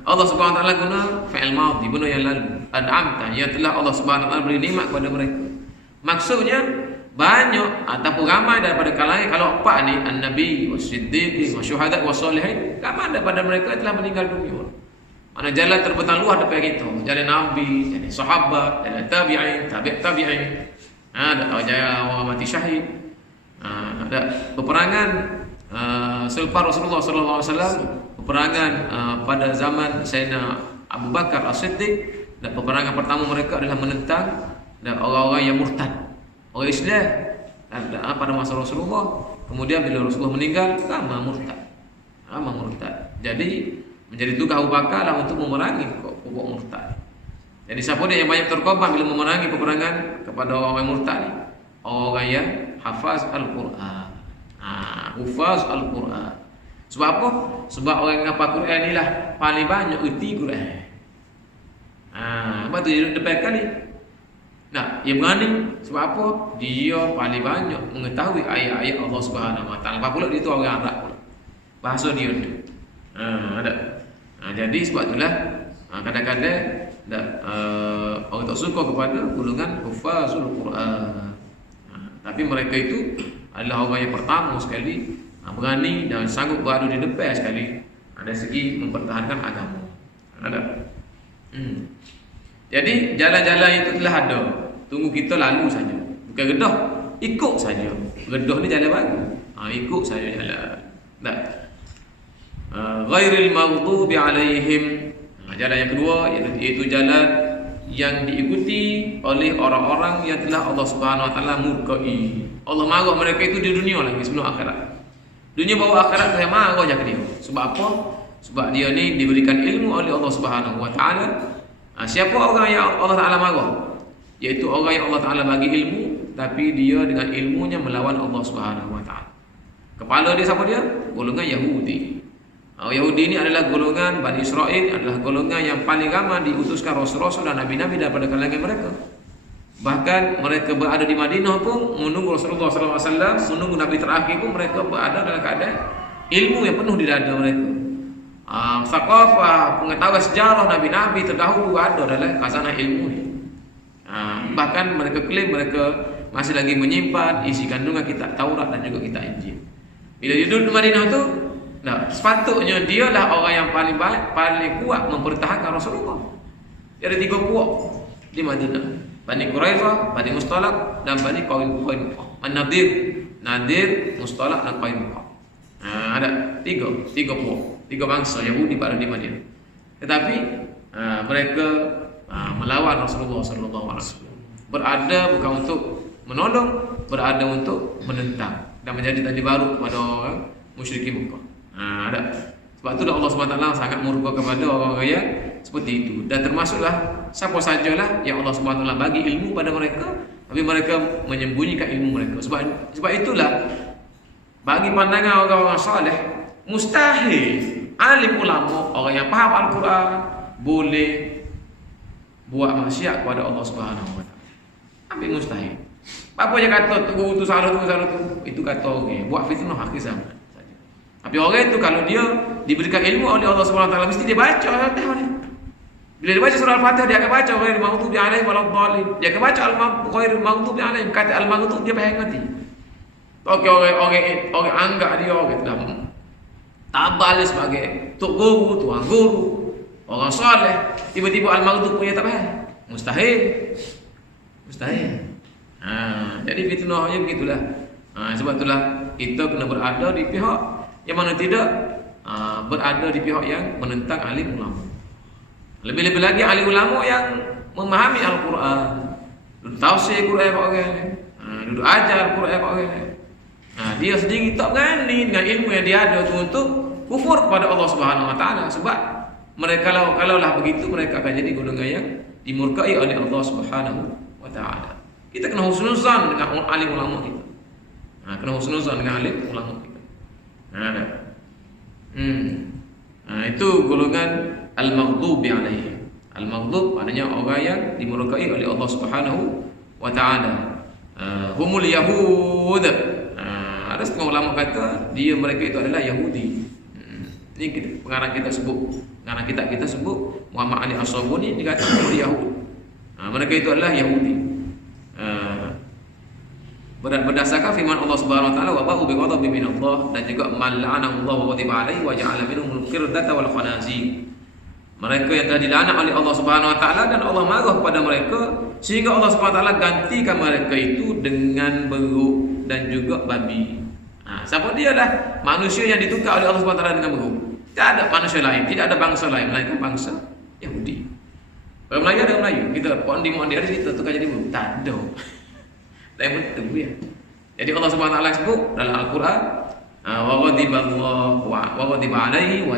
Allah Subhanahu wa taala guna fi'il madhi, benda yang lalu, an'amta, yang telah Allah Subhanahu wa taala beri nikmat kepada mereka. Maksudnya banyak ataupun ramai daripada kalangan, kalau empat ni an-nabi, was-siddiqin, wasyuhada, was-salihin, ramai daripada mereka telah meninggal dunia. Mana jalan terbentang luas depan kita, jalan nabi, jalan sahabat, jalan tabi'in, tabi'in. Ada jalan orang mati syahid. Ada peperangan selepas Rasulullah sallallahu alaihi wasallam peperangan pada zaman Sayyidina Abu Bakar As-Siddiq, dan peperangan pertama mereka adalah menentang orang-orang yang murtad, orang Islam pada masa Rasulullah. Kemudian bila Rasulullah meninggal, lama murtad. Jadi menjadi tugas Abu Bakar lah untuk memerangi kelompok murtad. Jadi siapa dia yang banyak terkorban bila memerangi peperangan kepada orang yang murtad ni? Orang yang hafaz Al-Quran. Hufaz Al-Quran. Sebab apa? Sebab orang yang hafaz Quran ni lah paling banyak erti Quran. Sebab tu dia duduk depan kali. Nah, dia berani. Sebab apa? Dia paling banyak mengetahui ayat-ayat Allah Subhanahu Wa Taala. Apa pula dia tu orang Arab pula. Bahasa dia tu. Ada. Jadi sebab itulah kadang-kadang orang tak suka kepada golongan hufazul Quran. Tapi mereka itu adalah orang yang pertama sekali berani dan sanggup berada di depan sekali dari segi mempertahankan agama. Ada. Jadi jalan-jalan itu telah ada. Tunggu kita lalu saja. Bukan redah, ikut saja. Redah ni jalan baru. Ikut saja jalan. Tak. Ghairil maghdubi alaihim. Jalan yang kedua iaitu jalan yang diikuti oleh orang-orang yang telah Allah Subhanahu Wa Taala murkai. Allah marah mereka itu di dunia lagi sebelum akhirat. Dunia bawa akhirat saya marah je dia. Sebab apa? Sebab dia ni diberikan ilmu oleh Allah Subhanahu Wa Taala. Siapa orang yang Allah Taala marah? Iaitu orang yang Allah Taala bagi ilmu, tapi dia dengan ilmunya melawan Allah Subhanahu Wa Taala. Kepala dia siapa dia? Golongan Yahudi. Yahudi ini adalah golongan Bani Israel, adalah golongan yang paling ramai diutuskan Rasul-Rasul dan Nabi-Nabi daripada kalangan mereka. Bahkan mereka berada di Madinah pun menunggu Rasulullah SAW, menunggu Nabi terakhir pun mereka berada dalam keadaan ilmu yang penuh di dada mereka. Thaqafah, pengetahuan sejarah Nabi-Nabi terdahulu ada dalam khazanah ilmu ni. Bahkan mereka klaim mereka masih lagi menyimpan isi kandungan kitab Taurat dan juga kitab Injil. Bila duduk di Madinah tu, sepatutnya dialah orang yang paling baik, paling kuat mempertahankan Rasulullah. Dia ada 3 puak di Madinah: Bani Quraizah, Bani Mustalaq dan Bani Qainuqah. Nadir, Mustalaq dan Qainuqah. Ada 3 puak, 3 bangsa Yahudi pada di Madinah. Tetapi mereka melawan Rasulullah sallallahu alaihi wasallam. Berada bukan untuk menolong, berada untuk menentang dan menjadi tadi baru kepada orang musyrikin Mekah. Ada. Sebab tu Allah SWT sangat murka kepada orang-orang yang seperti itu. Dan termasuklah siapa sajalah yang Allah SWT bagi ilmu pada mereka, tapi mereka menyembunyikan ilmu mereka. Sebab itulah bagi pandangan orang-orang saleh, mustahil alim ulama, orang yang faham Al-Quran, boleh buat maksiat kepada Allah SWT. Hampir mustahil. Apa yang kata tu salah tu, itu kata orang buat fitnah akhir zaman. Tapi orang itu kalau dia diberikan ilmu oleh Allah Subhanahu Wa Taala, mesti dia baca Al-Fatihah ni. Bila dia baca surah Al-Fatihah, dia akan baca ghairil maghdubi alaihim waladdallin. Dia akan baca ghairil maghdubi alaihim, kata al-maghdub dia faham ngerti. Okey, orang anggap dia orang dah tabal sebagai tok guru, tuan guru, orang soleh, tiba-tiba al-maghdub punya tak faham. Mustahil. Jadi fitnahnya begitulah. Sebab itulah kita kena berada di pihak yang mana tidak berada di pihak yang menentang alim ulama. Lebih-lebih lagi alim ulama yang memahami Al-Quran, duduk tafsir Quran kat orang, duduk ajar Quran kat orang. Dia sendiri tak berani dengan ilmu yang dia ada tu untuk kufur kepada Allah Subhanahu Wa Taala. Sebab mereka kalaulah begitu, mereka akan jadi golongan yang dimurkai oleh Allah Subhanahu Wa Taala. Kita kena husnuzan dengan alim ulama kita. Kena husnuzan dengan alim ulama kita. Itu golongan al-maghdubi alaihim. Al-maghdub maknanya orang yang dimurkai oleh Allah Subhanahu Wa Taala. Humul Yahud. Ada setengah ulama kata mereka itu adalah Yahudi. Ini pengarang kita sebut, pengarang kitab kita sebut Muhammad Ali As-Sabuni, dia kata humul Yahud. Mereka itu adalah Yahudi. Berdasarkan firman Allah Subhanahu Wa Taala, wa ba'u bi ghadabin min Allah, dan juga man la'anahu Allah wa ghadiba alaihi wa ja'ala minhumul qirdata wal khanazir. Mereka yang telah dilaknat oleh Allah Subhanahu Wa Taala dan Allah marah kepada mereka, sehingga Allah Subhanahu Wa Taala gantikan mereka itu dengan beruk dan juga babi. Siapa dia lah? Manusia yang ditukar oleh Allah SWT dengan buruk. Tidak ada manusia lain, tidak ada bangsa lain melainkan bangsa Yahudi. Kalau Melayu ada Melayu, kita pondi ada kita tukar jadi buruk. Tak ada. Lain betul dia. Jadi Allah SWT sebut dalam Al-Quran, wa ghadiba alaihi wa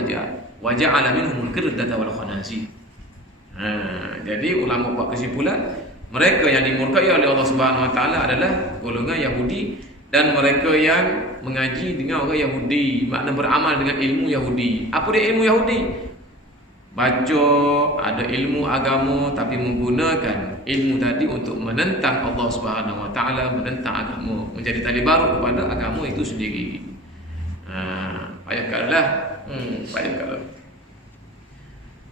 ja'ala minhumul qirdata wal khanazir. Jadi ulama buat kesimpulan, mereka yang dimurkai oleh Allah Subhanahu Wa Taala adalah golongan Yahudi, dan mereka yang mengaji dengan orang Yahudi, makna beramal dengan ilmu Yahudi. Apa dia ilmu Yahudi? Baca, ada ilmu agama tapi menggunakan ilmu tadi untuk menentang Allah Subhanahu Wa Taala, menentang agama, menjadi tali baru kepada agama itu sendiri. Payah kalah.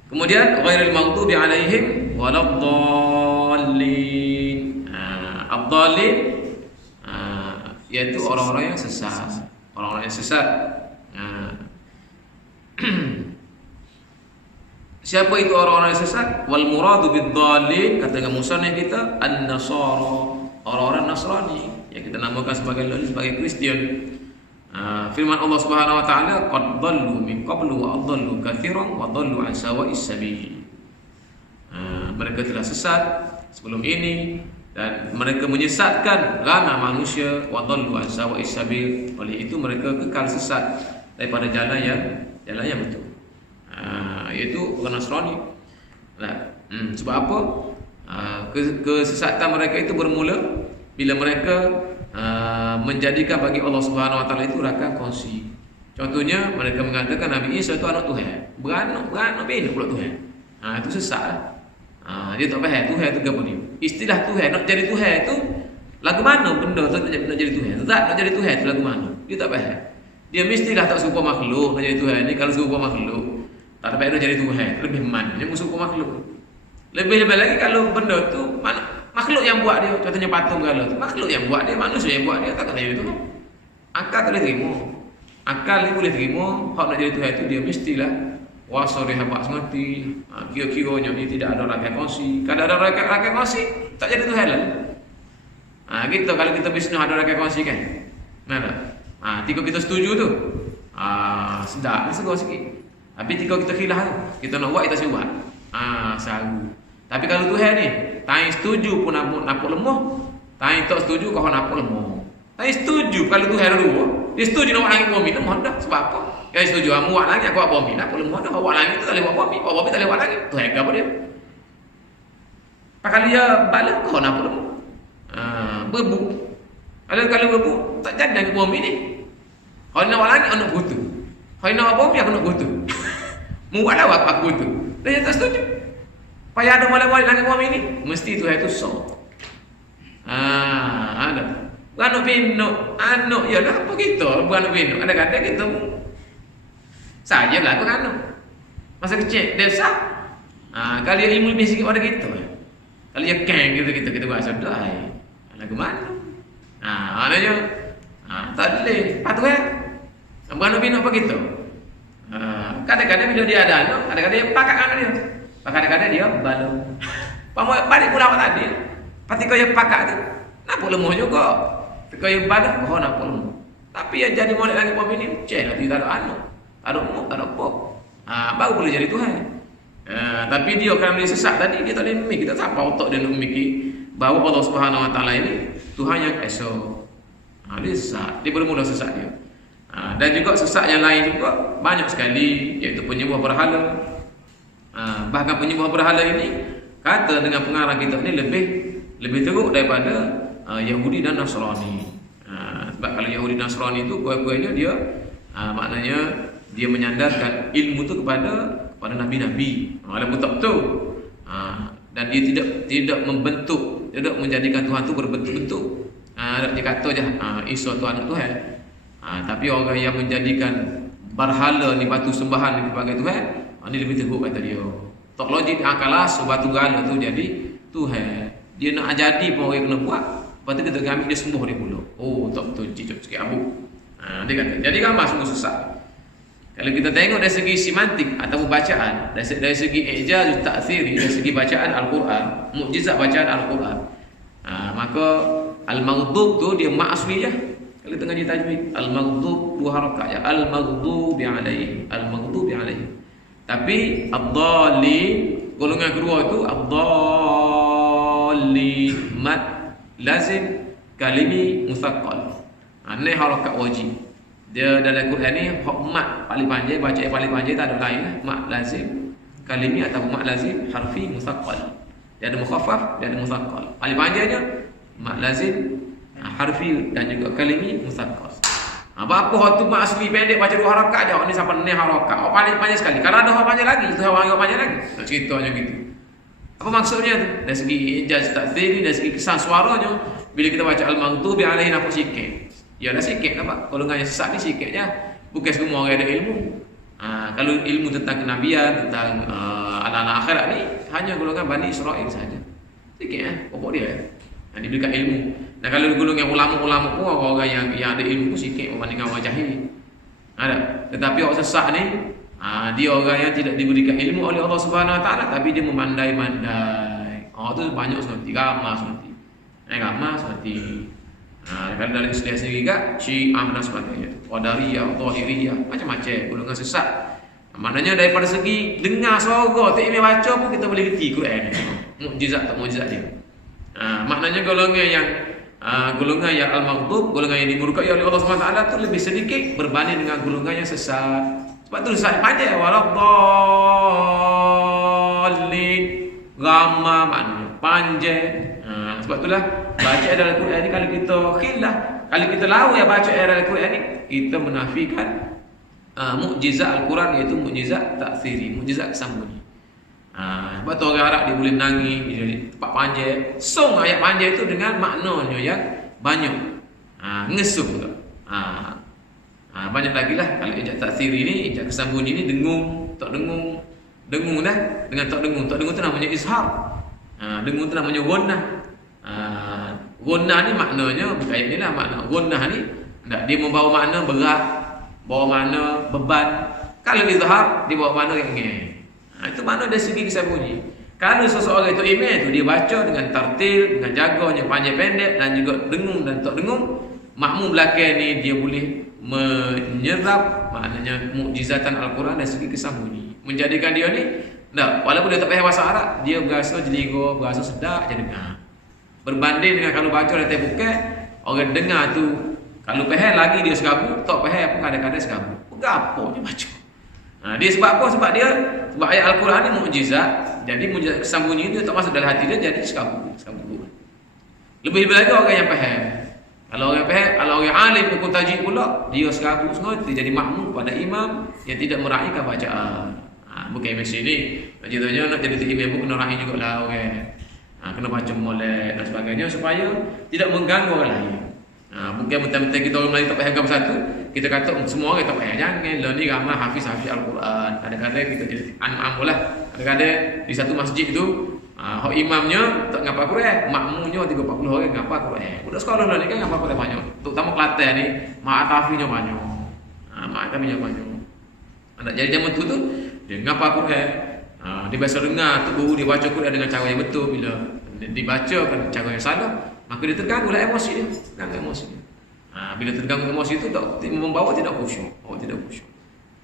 Kemudian ghairil maghdubi alaihim waladdallin. Ad-dallin yaitu orang-orang yang sesat. Orang-orang yang sesat. Siapa itu orang-orang yang sesat? Wal muradu bid-dallin, kata musannif kita, an-nasara, orang-orang Nasrani yang kita namakan sebagai Kristian. Firman Allah Subhanahu Wa Taala, qad dhallu min qablu wa adallu katsiran wa dhallu an sawa'is sabil. Mereka telah sesat sebelum ini dan mereka menyesatkan ramai manusia, wa dhallu an sawa'is sabil. Oleh itu mereka kekal sesat daripada jalan yang betul. Iaitu orang Nasrani. Sebab apa? Kesesatan mereka itu bermula bila mereka menjadikan bagi Allah Subhanahu Wa Taala itu rakan kongsi. Contohnya mereka mengatakan Nabi Isa itu anak Tuhan. Beranak bina pula Tuhan. Itu sesat. Dia tak faham Tuhan itu apa dia. Istilah Tuhan, nak jadi Tuhan itu lagu mana benda tu nak jadi Tuhan. Tak nak jadi Tuhan itu lagu mana. Dia tak faham. Dia mestilah tak serupa makhluk nak jadi Tuhan ni. Kalau serupa makhluk tak dapat nak jadi Tuhan, lebih mana dia serupa makhluk. Lebih lagi kalau benda tu makhluk yang buat dia, contohnya patung segala tu, makhluk yang buat dia, manusia yang buat dia, tak jadi Tuhan. Akal tak boleh terima. Akal ni boleh terima, hak nak jadi Tuhan tu dia mestilah wasori habak semati. Kira-kiranya dia tidak ada rakan kongsi. Kalau ada rakan kongsi, tak jadi Tuhan lah. Kita kalau kita bisnes ada rakan kongsi kan. Mana? Tiga kita setuju tu. Sedap, segar sikit. Tapi tiga kita khilaf tu, kita nak buat kita cuba. Saru. Tapi kalau Tuhan ni, tak setuju pun nak lemah, tak setuju kau nak lemah. Tak setuju kalau Tuhan dua, dia setuju nak buat langit bumi lemah dah. Sebab apa? Dia setuju buat langit aku buat bumi, nak lemah dah. Buat langit tu tak boleh buat bumi, buat bumi tak boleh buat langit. Tuhan apa dia? Pakal dia bala kau nak lemah. Berbu. Kalau berbu tak jadi langit bumi ni. Kalau nak buat langit anak butuh. Kalau nak buat bumi aku nak butuh. Membuat lawak aku butuh. Dia tak setuju. Payah ada malam-malam langit bumi ni, mesti Tuhan itu sok. Ada. Bukan bino, anak ya dah apa kita, bukan bino. Ada kata kita sajalah bukan anak. Masa kecil dia sah. Kalau dia ilmu lebih sikit pada kita. Kalau dia keng kita buat sedar. Lagu mana? Maknanya tak boleh. Patuh kan? Bukan bino apa kita. Kadang-kadang bila dia ada anak, kadang-kadang dia pakat anak dia. Kadang-kadang dia balu. Balik pula awak tadi. Pasti kau yang pakat tu. Nampak lemah juga. Kau yang balu, kau nampak lemah. Tapi yang jadi molek langit bumi ni, cek nanti tak ada anak. Tak ada umur, tak ada apa. Baru boleh jadi Tuhan. Tapi dia kerana dia sesat tadi, dia tak boleh memikir. Kita tak apa otak dia nak memikir bahawa Allah Subhanahu Wa Taala ini Tuhan yang esa. Dia sesat. Dia bermula sesat dia. Dan juga sesat yang lain juga banyak sekali, iaitu penyembah berhala. Bahkan penyembah berhala ini kata dengan pengarang kitab ni lebih teruk daripada Yahudi dan Nasrani. Sebab kalau Yahudi dan Nasrani itu kuat-kuatnya dia maknanya dia menyandarkan ilmu tu kepada nabi-nabi. Walaupun tak betul. Dan dia tidak membentuk, tidak menjadikan Tuhan tu berbentuk-bentuk. Dia kata je Isa tu anak Tuhan. Tapi orang yang menjadikan berhala ni batu sembahan ni sebagai Tuhan, ni lebih teruk kata dia. Tak logik akalah batu gala tu jadi Tuhan. Dia nak jadi pun orang kena buat. Lepas tu kita ambil dia sembuh dia pula. Tak betul, cicuk sikit abu. Dia kata, jadi gambar sungguh sesat. Kalau kita tengok dari segi semantik atau bacaan, dari segi ijaz ta'thiri, dari segi bacaan Al-Quran, mukjizat bacaan Al-Quran, maka al-maghdub tu dia mak asli je. Kalau kita ngaji tajwid, al-maghdub 2 harakat ya, al-maghdubi alaihim, al-maghdubi alaihim. Tapi ad-dallin golongan kedua itu ad-dallin mad lazim kalimi musaqqal. Ini harakat wajib. Dia dalam Quran ni mat paling panjang, baca yang paling panjang tak ada lain lah. Mat lazim kalimi atau mat lazim harfi musaqqal. Dia ada mukhaffaf, dia ada musaqqal. Paling panjangnya mat lazim harfi dan juga kalimi musaqqal. Apa waktu mat asli pendek baca 2 harakat aja, ni sampai 6 harakat. Oh paling panjang sekali. Kalau ada orang panjang lagi, itu orang panjang lagi. Nak ceritanya gitu. Apa maksudnya tu? Dari segi ijaz takdiri, dari segi kesan suaranya, bila kita baca al-maghdubi alaihim apa sikit. Yalah sikit nampak. Golongan yang sesat ni sikit je. Bukan semua orang ada ilmu. Kalau ilmu tentang kenabian, tentang alam akhirat ni hanya golongan Bani Israel saja. Sikit pokok dia. Diberikan ilmu. Nah kalau golongan ulama-ulama pun orang yang ada ilmu pun sikit berbanding orang jahil. Ada. Tetapi orang sesat ni dia orang yang tidak diberikan ilmu oleh Allah Subhanahu Wa Taala, tapi dia memandai-mandai. Tu banyak seperti ramah seperti. Ramah seperti kalau dalam istilah sendiri juga Syiah dan sebagainya, Qadariyah, Zahiriyah, macam-macam golongan sesat. Maknanya daripada segi dengar suara tak imam baca pun kita boleh reti Quran ni. Mukjizat tak mukjizat dia. Maknanya golongan yang al-maghdub, golongan yang dimurkai oleh Allah Subhanahu Wa Taala tu lebih sedikit berbanding dengan golongan yang sesat. Sebab tu sesat panjang waladhdallin. Ramah maknanya panjang. Sebab itulah baca dalam Quran ni kalau kita khilaf, kalau kita lawan yang baca dalam Quran ni, kita menafikan mukjizat Al-Quran, iaitu mukjizat taksiri, mukjizat kesambunyi. Sebab tu orang Arab dia boleh menangis bila tempat panjang. Song ayat panjang itu dengan maknanya yang banyak. Ngesung tu. Banyak lagi lah. Kalau ijaz taksiri ni, ijaz kesambunyi ni dengung, tak dengung. Dengung dah dengan tak dengung. Tak dengung tu namanya izhar. Dengung tu namanya ghunnah. Ghunnah ni maknanya kayak ni lah makna. Ghunnah ni dia membawa makna berat, bawa makna beban. Kalau izhar dia bawa makna ringan. Itu makna dari segi kesambunyi. Kalau seseorang itu imam tu dia baca dengan tartil, dengan jaganya panjang pendek dan juga dengung dan tak dengung, makmum belakang ni dia boleh menyerap maknanya mukjizatan Al-Quran dari segi kesambunyi. Menjadikan dia ni walaupun dia tak faham bahasa Arab, dia berasa jeliga, berasa sedap je dengar. Berbanding dengan kalau baca dari bukan, orang dengar tu kalau faham lagi dia serabut, tak faham pun kadang-kadang serabut. Gapo dia baca. Dia sebab apa? Sebab ayat Al-Quran ni mukjizat. Jadi mukjizat kesambunyi dia tak masuk dalam hati dia, jadi serabut. Lebih lagi orang yang faham. Kalau orang faham, kalau orang alim hukum tajwid pula, dia serabut semua, dia jadi makmum pada imam yang tidak meraihkan bacaan. Bukan mesti ni. Contohnya nak jadi imam pun kena raih jugalah orang. Kena baca molek dan sebagainya supaya tidak mengganggu orang lain. Bukan betul-betul kita orang Melayu tak payah agama satu, kita kata semua orang tak payah. Jangan lah ni ramai hafiz Al-Quran. Kadang-kadang kita jadi am lah. Kadang-kadang di satu masjid tu imamnya tak ngapa Quran, makmumnya 30-40 orang ngapa Quran. Budak sekolah lah ni kan ngapa Quran banyak. Terutama Kelantan ni, ma'atafinya banyak. Ma'atafinya banyak. Nak jadi zaman tu dia ngapa Quran. Dia biasa dengar tu guru dia baca Quran dengan cara yang betul. Bila dibacakan cara yang salah, maka dia terganggu lah emosi dia. Bila terganggu emosi itu membawa tidak khusyuk.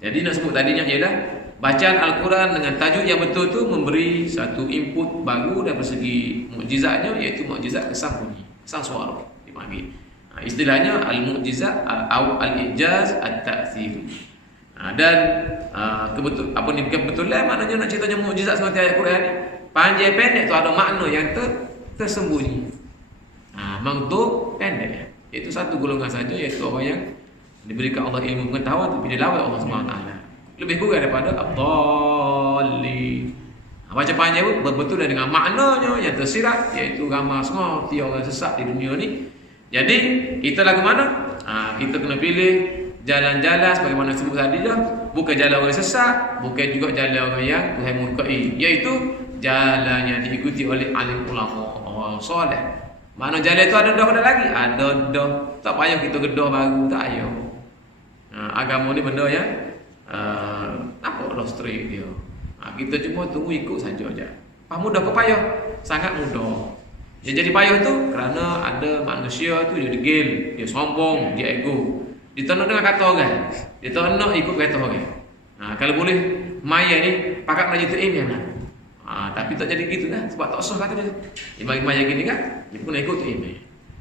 Jadi nak sebut tadinya ialah bacaan Al-Quran dengan tajuk yang betul tu memberi satu input baru dari segi mukjizatnya, iaitu mukjizat kesambunyi, kesan suara dipanggil. Istilahnya al-mukjizat al-ijaz at-ta'thiri. Dan kebetulan maknanya nak ceritanya mukjizat seperti ayat Quran ni, panjang pendek tu ada makna yang tersembunyi. Maghdub pendek, iaitu satu golongan saja, iaitu orang yang diberikan Allah ilmu pengetahuan tapi dia lawan Allah Subhanahu Wa Taala. Lebih kurang daripada ad-dallin. Baca panjang pun berbetul dengan maknanya yang tersirat, iaitu ramah semua orang sesat di dunia ni. Jadi kita lagu mana? Kita kena pilih jalan-jalan sebagaimana sebut tadi dah, bukan jalan orang sesat, bukan juga jalan orang yang Tuhan murkai, iaitu jalan yang diikuti oleh alim ulama orang soleh. Mana jalan itu ada dah lagi? Ada dah. Tak payah kita gedah baru, tak payah. Agama ni benda yang apa dah straight dia. Kita cuma tunggu ikut saja aja. Mudah ke payah? Sangat mudah. Yang jadi payah tu kerana ada manusia tu dia degil, dia sombong, dia ego. Dia tak nak dengar kata orang. Dia tak nak ikut kata orang. Kalau boleh maya ni pakat Melayu tu yang lah. Tapi tak jadi gitu dah sebab tak sah kata dia. Dia bagi maya gini kan, dia pun ikut tu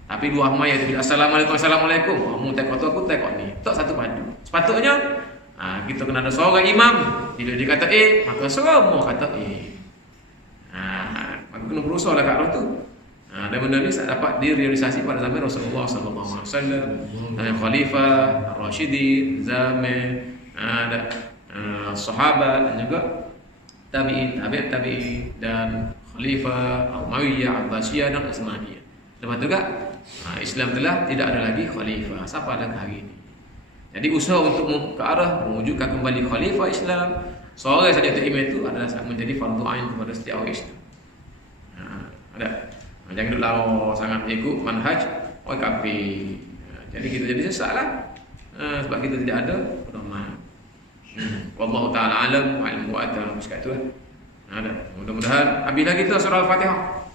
Tapi dua maya tu bila assalamualaikum, kamu tekok tu aku tekok ni. Tak satu padu. Sepatutnya kita kena ada seorang imam. Bila dia kata maka semua kata maka kena berusaha lah kat roh tu. Dan benda ni dapat direalisasi pada zaman Rasulullah sallallahu alaihi wasallam, zaman khalifah Ar-Rasyidin, zaman sahabat dan juga tabi'in, dan khalifah Umayyah, Abbasiyah dan Utsmaniyah. Lepas tu kan Islam telah tidak ada lagi khalifah sampai hari ini. Jadi usaha untuk ke arah mewujudkan kembali khalifah Islam, seorang saja imam itu adalah menjadi fardu ain kepada setiap orang Islam. Ada. Jangan duduk lama sangat ikut manhaj orang kafir. Jadi kita jadi sesatlah. Sebab kita tidak ada pedoman. Wallahu taala alam wa ilmu atam sekatu. Ada. Mudah-mudahan habislah kita surah Al-Fatihah.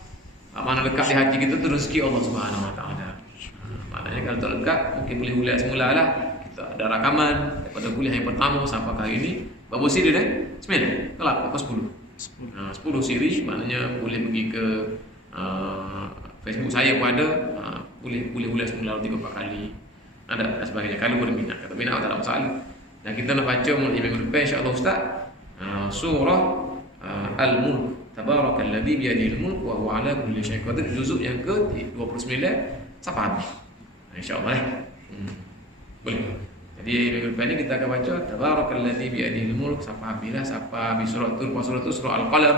Mana dekat di hati kita tu rezeki Allah Subhanahu wa taala. Maknanya kalau tak dekat mungkin boleh ulat semulalah. Kita ada rakaman daripada kuliah yang pertama sampai kali ini. Berapa siri dah? 9. Kelak apa 10? 10 siri maknanya boleh pergi ke Facebook saya pun ada, boleh ulas semula 3-4 kali. Ada dan sebagainya kalau berminat. Kata minat tak ada masalah. Dan kita nak baca minggu depan insya-Allah Ustaz surah Al-Mulk. Tabarakalladzi bi yadihi al-mulk wa huwa ala kulli syai'in qadir, juzuk yang ke-29 sampai habis. Insya-Allah boleh. Jadi minggu depan ni kita akan baca Tabarakalladzi bi yadihi al-mulk sampai habislah, sampai habis surah tu. Lepas surah tu surah Al-Qalam.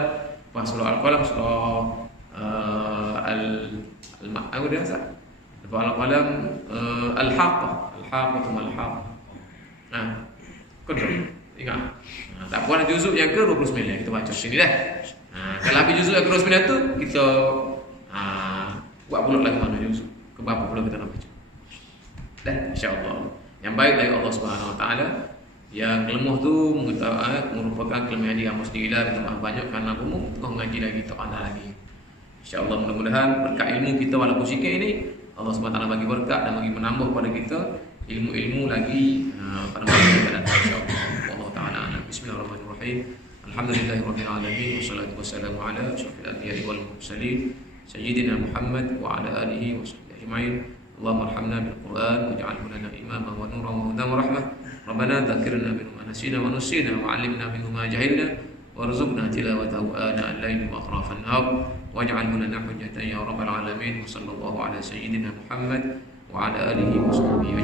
Lepas surah Al-Qalam surah Al-Ma'ud dia Ustaz. Lepas Al-Qalam Al-Haqqah. Al-Haqqah Mal-Haqqah. Kedua. Ingat. Tak puan juzuk yang ke-29 kita baca sini dah. Kalau habis juzuk yang ke-29 tu kita buat pula lagi mana juzuk. Ke berapa pula kita nak baca. Dah insya-Allah. Yang baik dari Allah Subhanahu wa taala, yang lemah tu merupakan kelemahan diri kamu sendiri lah. Kita banyak kerana kamu tengah mengaji lagi, tak pandai lagi. InsyaAllah mudah-mudahan berkat ilmu kita walaupun sikit ini Allah SWT bagi berkat dan bagi menambah pada kita ilmu-ilmu lagi pada masa yang akan datang insyaAllah. Allah Ta'ala. Bismillahirrahmanirrahim. Alhamdulillahirabbil alamin wassalatu wassalamu ala asyrafil anbiya'i wal mursalin sayyidina Muhammad wa ala alihi washabbihi ajma'in. Allahumma arhamna bil Qur'an waj'alhu lana imaman wa nuran wa hudan wa rahmah. Rabbana dzakirna minhu ma nasina wa nusina wa 'allimna minhu ma jahilna warzuqna tilawatahu ana al-laili wa atrafan nahar waj'alhu lana hujjatan ya rabbal alamin. Wa sallallahu ala sayyidina Muhammad wa ala alihi wa sahbihi